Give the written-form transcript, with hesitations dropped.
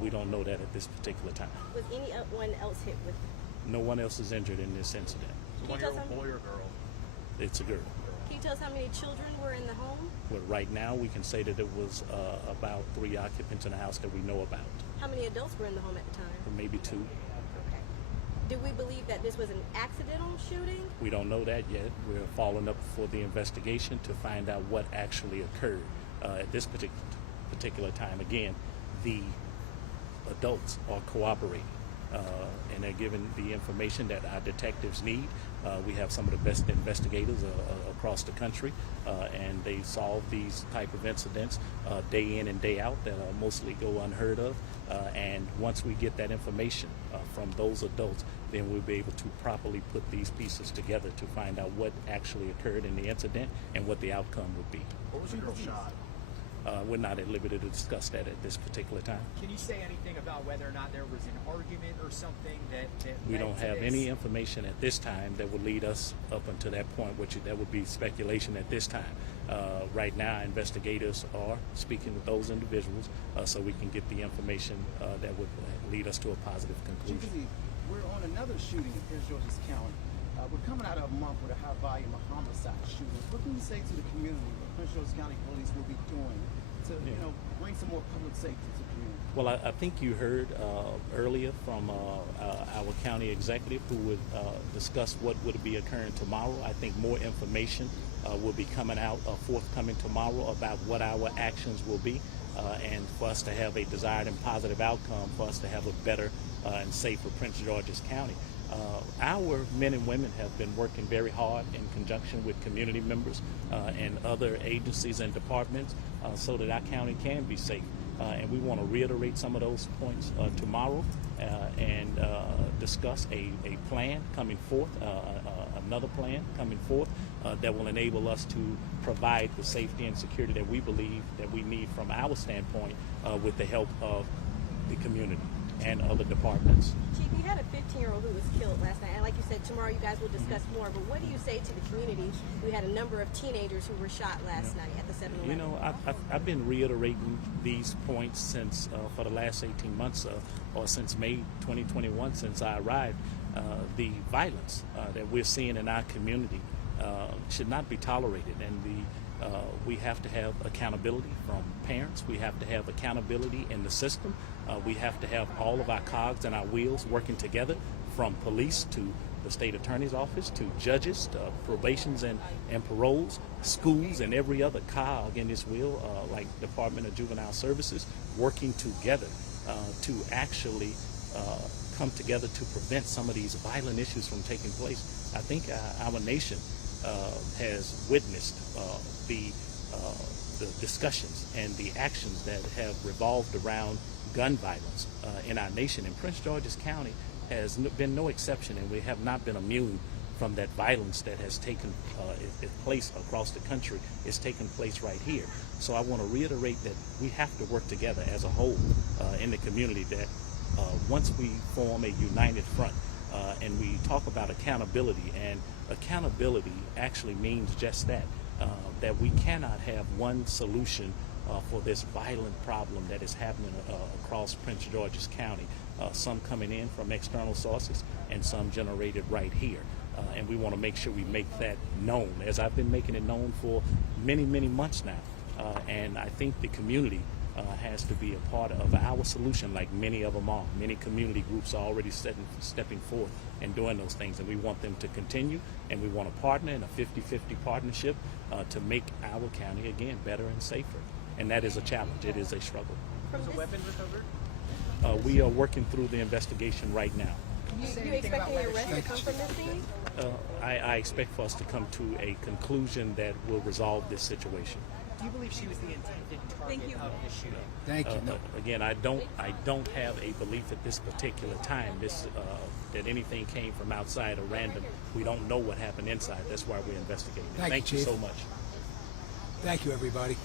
We don't know that at this particular time. Was anyone else hit with? No one else is injured in this incident. One-year-old boy or girl? It's a girl. Can you tell us how many children were in the home? Well, right now we can say that it was about 3 occupants in the house that we know about. How many adults were in the home at the time? Maybe 2. Okay. Do we believe that this was an accidental shooting? We don't know that yet. We're following up for the investigation to find out what actually occurred at this particular time. Again, the adults are cooperating and they're giving the information that our detectives need. We have some of the best investigators across the country, and they solve these type of incidents day in and day out that mostly go unheard of. And once we get that information from those adults, then we'll be able to properly put these pieces together to find out what actually occurred in the incident and what the outcome would be. What was the girl shot? We're not at liberty to discuss that at this particular time. Can you say anything about whether or not there was an argument or something that we led don't to have this? any information at this time that would lead us up until that point, that would be speculation at this time. Right now, investigators are speaking with those individuals so we can get the information that would lead us to a positive conclusion. We're on another shooting in Prince George's County. We're coming out of a month with a high volume of homicide shootings. What can you say to the community what Prince George's County Police will be doing to bring some more public safety to the community? Well, I think you heard earlier from our county executive who would discuss what would be occurring tomorrow. I think more information will be coming out forthcoming tomorrow about what our actions will be and for us to have a desired and positive outcome, for us to have a better and safer Prince George's County. Our men and women have been working very hard in conjunction with community members and other agencies and departments so that our county can be safe. And we want to reiterate some of those points tomorrow and discuss a plan coming forth, another plan coming forth that will enable us to provide the safety and security that we believe that we need from our standpoint with the help of the community and other departments. Chief, you had a 15-year-old who was killed last night, and like you said, tomorrow you guys will discuss more, but what do you say to the community? We had a number of teenagers who were shot last night at the 7-Eleven. You know, I've been reiterating these points since for the last 18 months or since May 2021, since I arrived. The violence that we're seeing in our community should not be tolerated, and we have to have accountability from parents. We have to have accountability in the system. We have to have all of our cogs and our wheels working together, from police to the state attorney's office to judges to probations and paroles, schools, and every other cog in this wheel, like Department of Juvenile Services, working together to actually come together to prevent some of these violent issues from taking place. I think our nation has witnessed the discussions and the actions that have revolved around gun violence in our nation. And Prince George's County has been no exception, and we have not been immune from that violence that has taken place across the country. It's taken place right here. So I want to reiterate that we have to work together as a whole in the community, that once we form a united front and we talk about accountability, and accountability actually means just that, that we cannot have one solution for this violent problem that is happening across Prince George's County, some coming in from external sources and some generated right here. And we want to make sure we make that known, as I've been making it known for many, many months now. And I think the community has to be a part of our solution, like many of them are. Many community groups are already stepping forth and doing those things, and we want them to continue, and we want to partner in a 50-50 partnership to make our county, again, better and safer. And that is a challenge. It is a struggle. Was a weapon recovered? We are working through the investigation right now. Do you expect any arrests to come from this scene? I expect for us to come to a conclusion that will resolve this situation. Do you believe she was the intended target of the shooting? Thank you. Again, I don't have a belief at this particular time that anything came from outside or random. We don't know what happened inside. That's why we're investigating. Thank you, Thank you Chief. so much. Thank you, everybody.